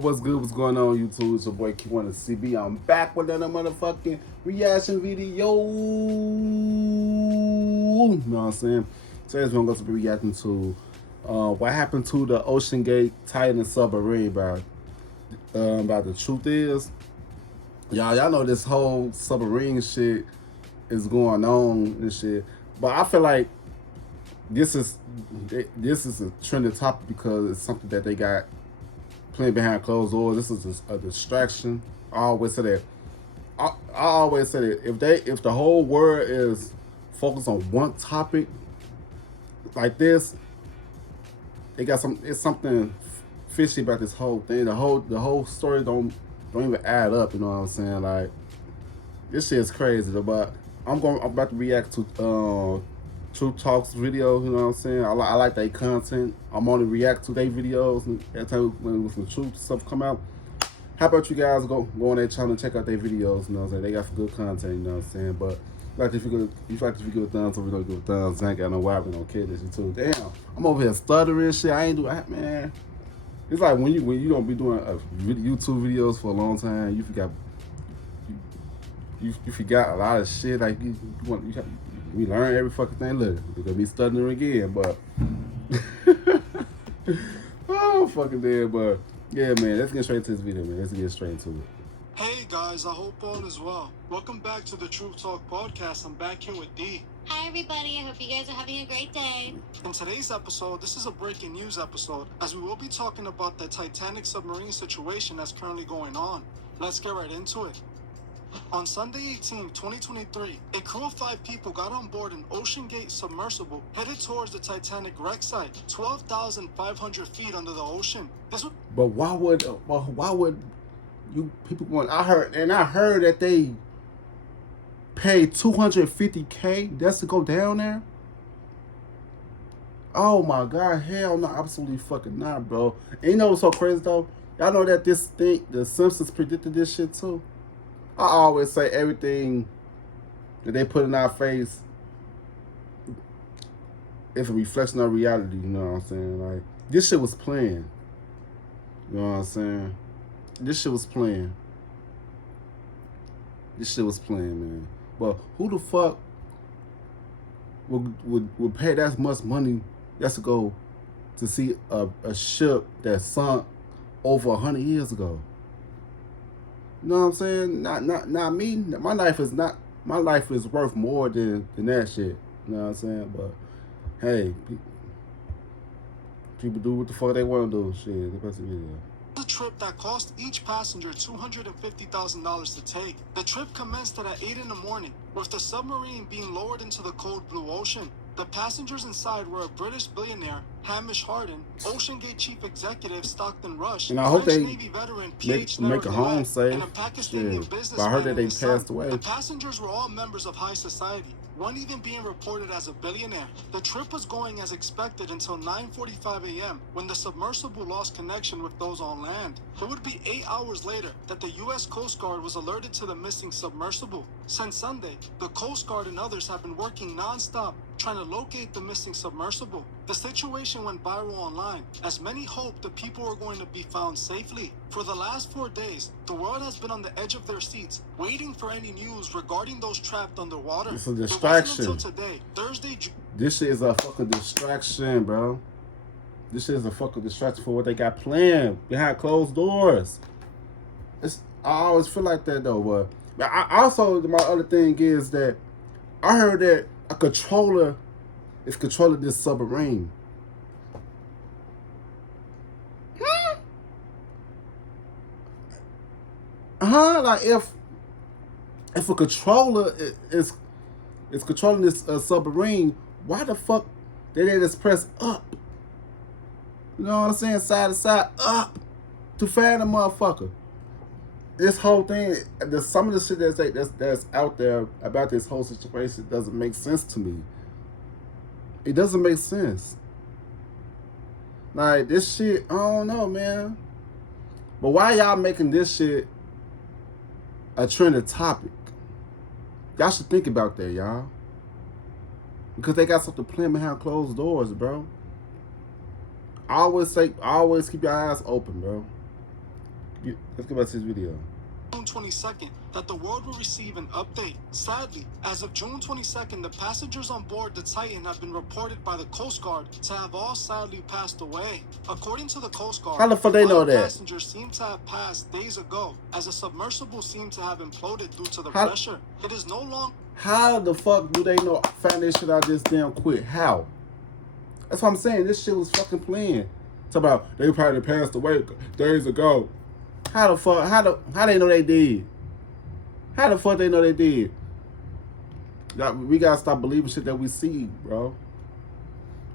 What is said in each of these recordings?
what's good? What's going on, YouTube? It's your boy Q1CB. I'm back with another motherfucking reaction video. You know what I'm saying? Today's we're going to be reacting to what happened to the Oceangate Titan submarine, bro. About the truth is, y'all know this whole submarine shit is going on and shit. But I feel like this is a trending topic because it's something that they got playing behind closed doors. This is a distraction. I always say that. I always say that if the whole world is focused on one topic like this, it's something fishy about this whole thing. The whole story don't even add up. You know what I'm saying? Like, this shit is crazy. But I'm about to react to Truth Talks video, you know what I'm saying? I like their content. I'm only react to their videos every time when some truth stuff come out. How about you guys go on their channel and check out their videos, you know what I'm saying? They got some good content, you know what I'm saying? But like if you give a thumbs up, we don't give a thumbs. I ain't got no why we don't care this too. Damn, I'm over here stuttering shit. I ain't do that, man. It's like when you don't be doing YouTube videos for a long time, you forgot a lot of shit. Like we learn every fucking thing. Look, we're gonna be studying again, but oh fucking dead. But yeah, man, let's get straight to this video, man. Let's get straight into it. Hey guys, I hope all is well. Welcome back to the Truth Talk podcast. I'm back here with D. Hi everybody, I hope you guys are having a great day. In today's episode, this is a breaking news episode, as we will be talking about the Titanic submarine situation that's currently going on. Let's get right into it. On Sunday 18, 2023, a crew of 5 people got on board an Oceangate submersible headed towards the Titanic wreck site, 12,500 feet under the ocean. But why would you people want? I heard that they paid $250K just to go down there. Oh my god, hell no, absolutely fucking not, bro. And you know what's so crazy though? Y'all know that this thing, the Simpsons predicted this shit too. I always say everything that they put in our face is a reflection of reality, you know what I'm saying? Like, this shit was planned. You know what I'm saying? This shit was planned. This shit was planned, man. But who the fuck would pay that much money just to go to see a ship that sunk over 100 years ago? You know what I'm saying? Not me. My life is worth more than that shit. You know what I'm saying? But hey, people do what the fuck they want to do. Shit, they supposed to be there. A trip that cost each passenger $250,000 to take. The trip commenced at 8 in the morning, with the submarine being lowered into the cold blue ocean. The passengers inside were a British billionaire, Hamish Harden, Oceangate chief executive Stockton Rush, and I hope French they Navy veteran make a home safe. and a Pakistani businessman. I heard that they passed away. The passengers were all members of high society, one even being reported as a billionaire. The trip was going as expected until 9:45 a.m. when the submersible lost connection with those on land. It would be 8 hours later that the U.S. Coast Guard was alerted to the missing submersible. Since Sunday, the Coast Guard and others have been working non-stop trying to locate the missing submersible. The situation went viral online, as many hoped the people were going to be found safely. For the last 4 days, the world has been on the edge of their seats, waiting for any news regarding those trapped underwater. It's a distraction. It wasn't until today, Thursday. This shit is a fucking distraction, bro. This shit is a fucking distraction for what they got planned behind closed doors. I always feel like that though, but I also, my other thing is that I heard that a controller is controlling this submarine. Like if a controller is controlling this submarine, why the fuck they just press up? You know what I'm saying? Side to side, up to fan the motherfucker. This whole thing, some of the shit that's out there about this whole situation doesn't make sense to me. It doesn't make sense. Like, this shit, I don't know, man. But why y'all making this shit a trending topic? Y'all should think about that, y'all. Because they got something planned behind closed doors, bro. I always keep your eyes open, bro. Let's get back to this video. June 22nd, that the world will receive an update. Sadly, as of June 22nd, the passengers on board the Titan have been reported by the Coast Guard to have all sadly passed away. According to the Coast Guard, How the fuck they know that? passengers seem to have passed days ago, as a submersible seemed to have imploded due to the pressure. It is no longer. How the fuck do they know? Find this shit out this damn quick? How? That's what I'm saying. This shit was fucking playing. It's about they probably passed away days ago. How the fuck? How they know they did? How the fuck they know they did? We gotta stop believing shit that we see, bro.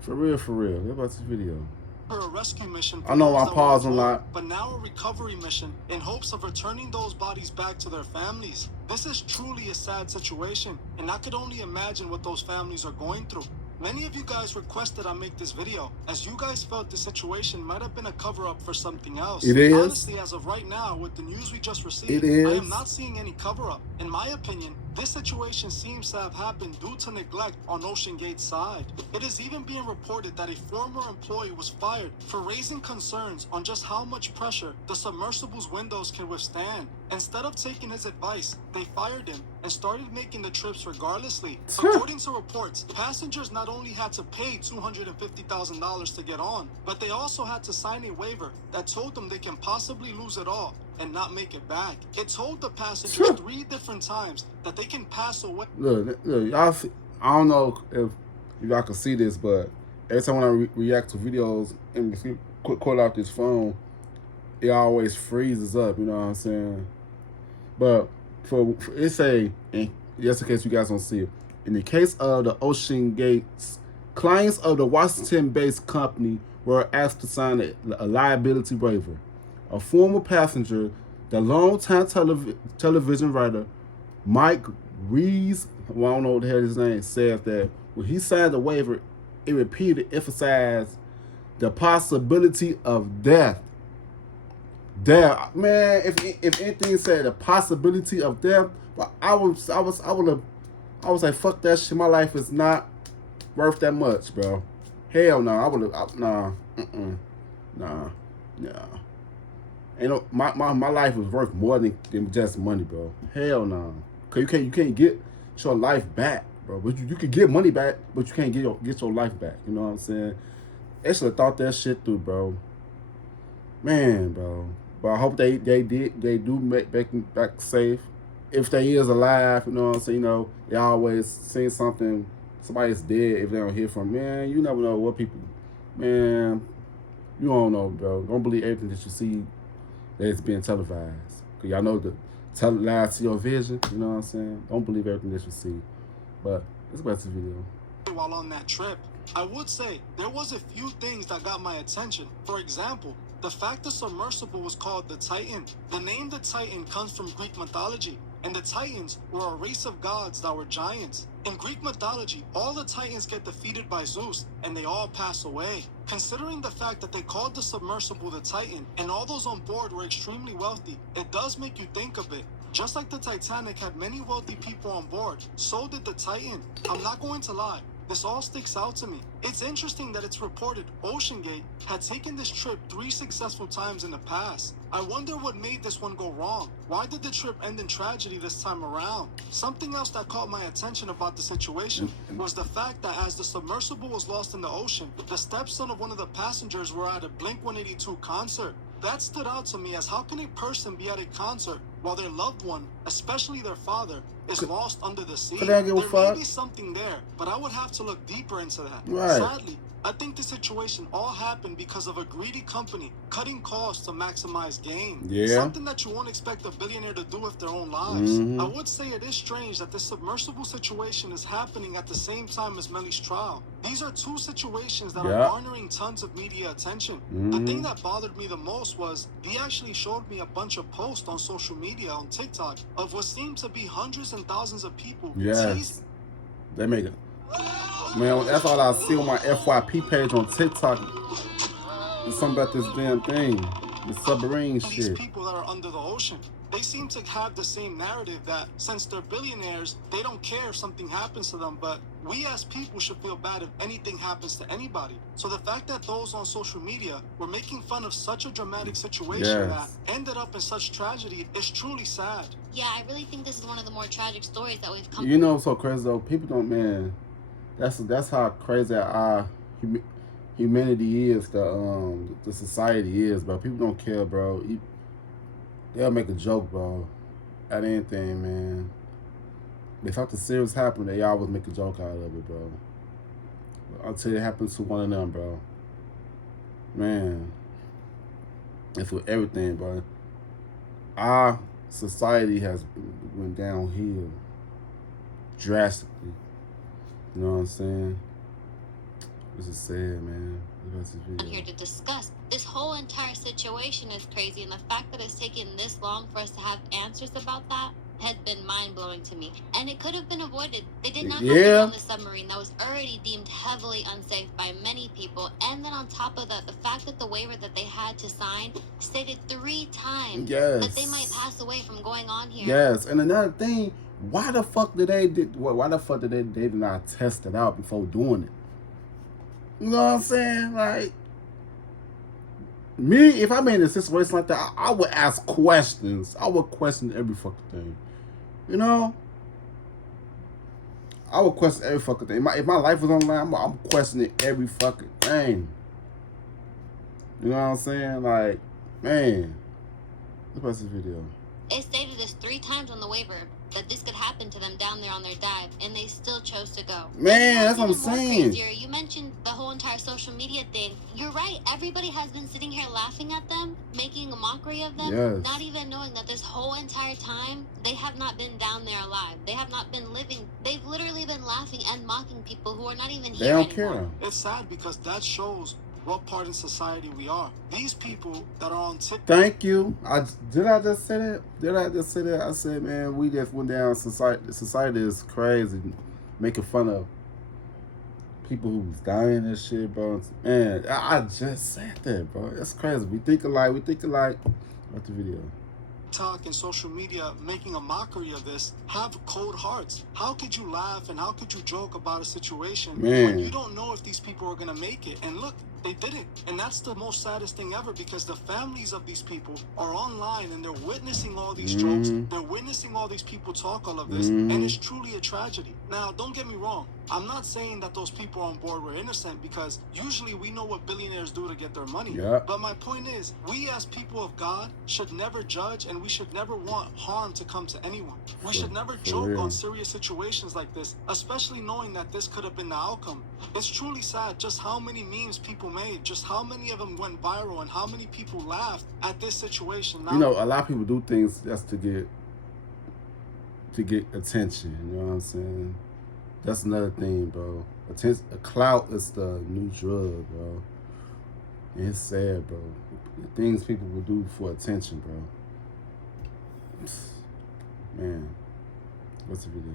For real, for real. What about this video? A rescue mission. I know I'm pausing a lot, but now a recovery mission in hopes of returning those bodies back to their families. This is truly a sad situation, and I could only imagine what those families are going through. Many of you guys requested I make this video, as you guys felt the situation might have been a cover-up for something else. It is. Honestly, as of right now, with the news we just received, I am not seeing any cover-up. In my opinion, this situation seems to have happened due to neglect on Oceangate's side. It is even being reported that a former employee was fired for raising concerns on just how much pressure the submersible's windows can withstand. Instead of taking his advice, they fired him and started making the trips regardlessly. According to reports, passengers not only had to pay $250,000 to get on, but they also had to sign a waiver that told them they can possibly lose it all and not make it back. It told the passengers 3 different times that they can pass away. Look, y'all. I don't know if y'all can see this, but every time when I react to videos and call out this phone, it always freezes up. You know what I'm saying? But for it's and just in case you guys don't see it, in the case of the Oceangate's, clients of the Washington-based company were asked to sign a liability waiver. A former passenger, the longtime television writer Mike Rees, well, I don't know what the hell his name, said that when he signed the waiver, it repeatedly emphasized the possibility of death. Death, man. If anything said the possibility of death, I would say fuck that shit. My life is not worth that much, bro. Hell no. I would have nah. Nah. Ain't no, my life is worth more than just money, bro. Hell no. Cause you can't get your life back, bro. But you can get money back, but you can't get your life back. You know what I'm saying? They should have thought that shit through, bro. Man, bro. But I hope they do make back safe. If they is alive, you know what I'm saying? You know, they always seen something, somebody's dead if they don't hear from. Man, you never know what people, man, you don't know, bro. Don't believe everything that you see that it's being televised. Because y'all know the lies to your vision, you know what I'm saying? Don't believe everything that you see. But let's go back to the video. While on that trip, I would say there was a few things that got my attention. For example, the fact the submersible was called the Titan. The name the Titan comes from Greek mythology, and the Titans were a race of gods that were giants. In Greek mythology, all the Titans get defeated by Zeus, and they all pass away. Considering the fact that they called the submersible the Titan, and all those on board were extremely wealthy, it does make you think of it. Just like the Titanic had many wealthy people on board, so did the Titan. I'm not going to lie. This all sticks out to me. It's interesting that it's reported Oceangate had taken this trip 3 successful times in the past. I wonder what made this one go wrong. Why did the trip end in tragedy this time around? Something else that caught my attention about the situation was the fact that as the submersible was lost in the ocean, the stepson of one of the passengers were at a Blink-182 concert. That stood out to me, as how can a person be at a concert while their loved one, especially their father, is lost under the sea? There may be something there, but I would have to look deeper into that. Right. Sadly, I think the situation all happened because of a greedy company cutting costs to maximize gain. Yeah. Something that you won't expect a billionaire to do with their own lives. I would say it is strange that this submersible situation is happening at the same time as Melly's trial. These are 2 situations that are garnering tons of media attention. The thing that bothered me the most was he actually showed me a bunch of posts on social media, on TikTok, of what seemed to be hundreds and thousands of people. Yes. They make it. Man, that's all I see on my FYP page on TikTok. There's something about this damn thing. The submarine shit. These people that are under the ocean, they seem to have the same narrative that since they're billionaires, they don't care if something happens to them, but we as people should feel bad if anything happens to anybody. So the fact that those on social media were making fun of such a dramatic situation that ended up in such tragedy is truly sad. Yeah, I really think this is one of the more tragic stories that we've come. You know, so crazy though. People don't, man. That's how crazy our humanity is. The society is, bro. People don't care, bro. They'll make a joke, bro, at anything, man. If something serious happen, they always make a joke out of it, bro. Until it happens to one of them, bro. Man, it's with everything, bro. Our society has went downhill drastically. You know what I'm saying? This is sad, man. I'm here to discuss. This whole entire situation is crazy, and the fact that it's taken this long for us to have answers about that has been mind-blowing to me. And it could have been avoided. They did not have to go on the submarine that was already deemed heavily unsafe by many people. And then on top of that, the fact that the waiver that they had to sign stated 3 times that they might pass away from going on here. Yes, and another thing, why the fuck did they did not test it out before doing it? You know what I'm saying? Like, me, if I'm in a situation like that, I would ask questions. I would question every fucking thing. You know? I would question every fucking thing. If my life was online, I'm questioning every fucking thing. You know what I'm saying? Like, man. Look at this video. It stated this 3 times on the waiver that this could happen to them down there on their dive, and they still chose to go. Man, that's what I'm saying. Crazier. You mentioned the whole entire social media thing. You're right. Everybody has been sitting here laughing at them, making a mockery of them, not even knowing that this whole entire time they have not been down there alive. They have not been living. They've literally been laughing and mocking people who are not even here anymore. They don't care. It's sad because that shows what part in society we are. These people that are on TikTok. Thank you. Did I just say that? Did I just say that? I said, man, we just went down. Society is crazy, making fun of people who's dying and shit, bro. Man, I just said that, bro. That's crazy. We think alike. Watch the video. TikTok and social media making a mockery of this have cold hearts. How could you laugh and how could you joke about a situation when you don't know if these people are gonna make it? And look, they didn't. And that's the most saddest thing ever, because the families of these people are online and they're witnessing all these jokes. They're witnessing all these people talk all of this, and it's truly a tragedy. Now, don't get me wrong. I'm not saying that those people on board were innocent, because usually we know what billionaires do to get their money. But my point is, we as people of God should never judge, and we should never want harm to come to anyone. We should never joke on serious situations like this, especially knowing that this could have been the outcome. It's truly sad just how many memes people made, just how many of them went viral, and how many people laughed at this situation. Now, you know, a lot of people do things just to get attention. You know what I'm saying? That's another thing, bro. Clout is the new drug, bro. And it's sad, bro. The things people will do for attention, bro. Man, what's the video?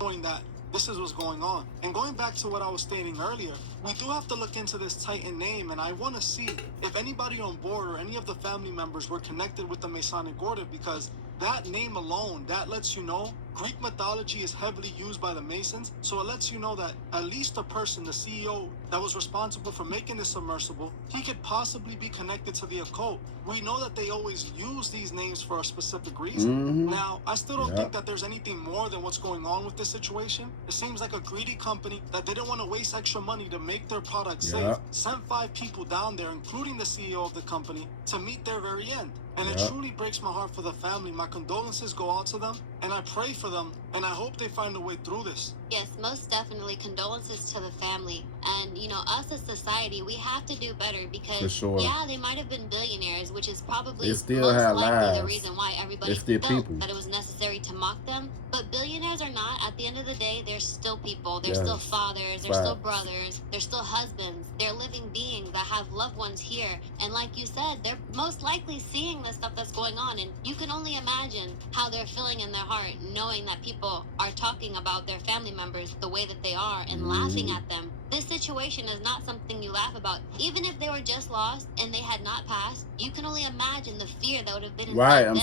Knowing that this is what's going on. And going back to what I was stating earlier, we do have to look into this Titan name, and I want to see if anybody on board or any of the family members were connected with the Masonic Order, because that name alone, that lets you know Greek mythology is heavily used by the Masons, so it lets you know that at least the person, the CEO that was responsible for making this submersible, he could possibly be connected to the occult. We know that they always use these names for a specific reason. Now, I still don't think that there's anything more than what's going on with this situation. It seems like a greedy company that didn't want to waste extra money to make their product safe, sent 5 people down there, including the CEO of the company, to meet their very end. And it truly breaks my heart for the family. My condolences go out to them, and I pray for them, and I hope they find a way through this. Yes, most definitely condolences to the family. And, you know, us as society, we have to do better, because, yeah, they might have been billionaires, which is probably most likely the reason why everybody felt that it was necessary to mock them. But billionaires are not. At the end of the day, they're still people. They're still fathers. They're still brothers. They're still husbands. They're living beings that have loved ones here. And like you said, they're most likely seeing the stuff that's going on. And you can only imagine how they're feeling in their heart, knowing that people are talking about their family members the way that they are and laughing at them. This situation is not something you laugh about. Even if they were just lost and they had not passed, you can only imagine the fear that would have been inside them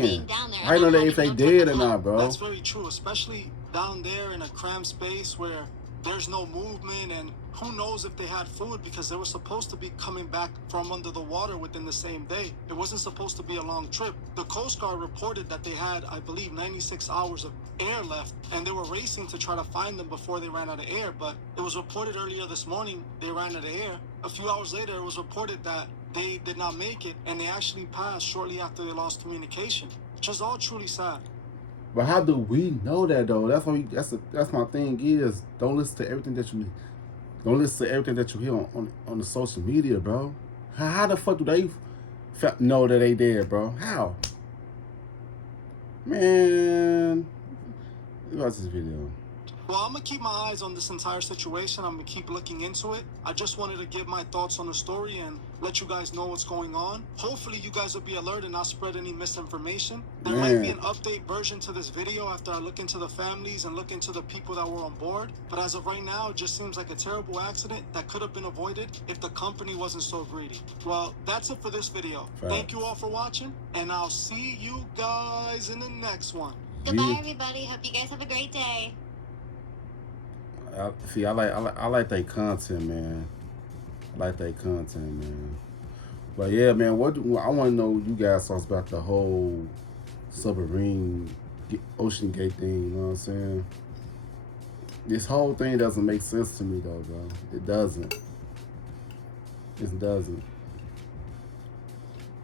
being down there. I don't know if they did or not, bro. That's very true, especially down there in a cramped space where there's no movement, and who knows if they had food, because they were supposed to be coming back from under the water within the same day. It wasn't supposed to be a long trip. The Coast Guard reported that they had, I believe, 96 hours of air left, and they were racing to try to find them before they ran out of air. But it was reported earlier this morning they ran out of air. A few hours later, it was reported that they did not make it, and they actually passed shortly after they lost communication, which is all truly sad. But how do we know that though? That's why that's my thing is don't listen to everything that you hear on the social media, bro. How the fuck do they know that they dead, bro? How? Man, watch this video. Well, I'm going to keep my eyes on this entire situation. I'm going to keep looking into it. I just wanted to give my thoughts on the story and let you guys know what's going on. Hopefully, you guys will be alert and not spread any misinformation. There might be an update version to this video after I look into the families and look into the people that were on board. But as of right now, it just seems like a terrible accident that could have been avoided if the company wasn't so greedy. Well, that's it for this video. Thank you all for watching, and I'll see you guys in the next one. Goodbye, everybody. Hope you guys have a great day. I like their content, man. I like their content, man. But yeah, man, I want to know you guys' thoughts about the whole submarine Oceangate thing. You know what I'm saying? This whole thing doesn't make sense to me, though, bro. It doesn't. It doesn't.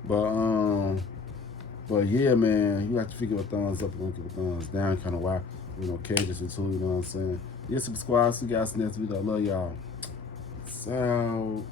But yeah, man, you have to figure a thumbs up and give a thumbs down, kind of why, cages and too. You know what I'm saying? Yeah, subscribe. See you guys next video. I love y'all. So.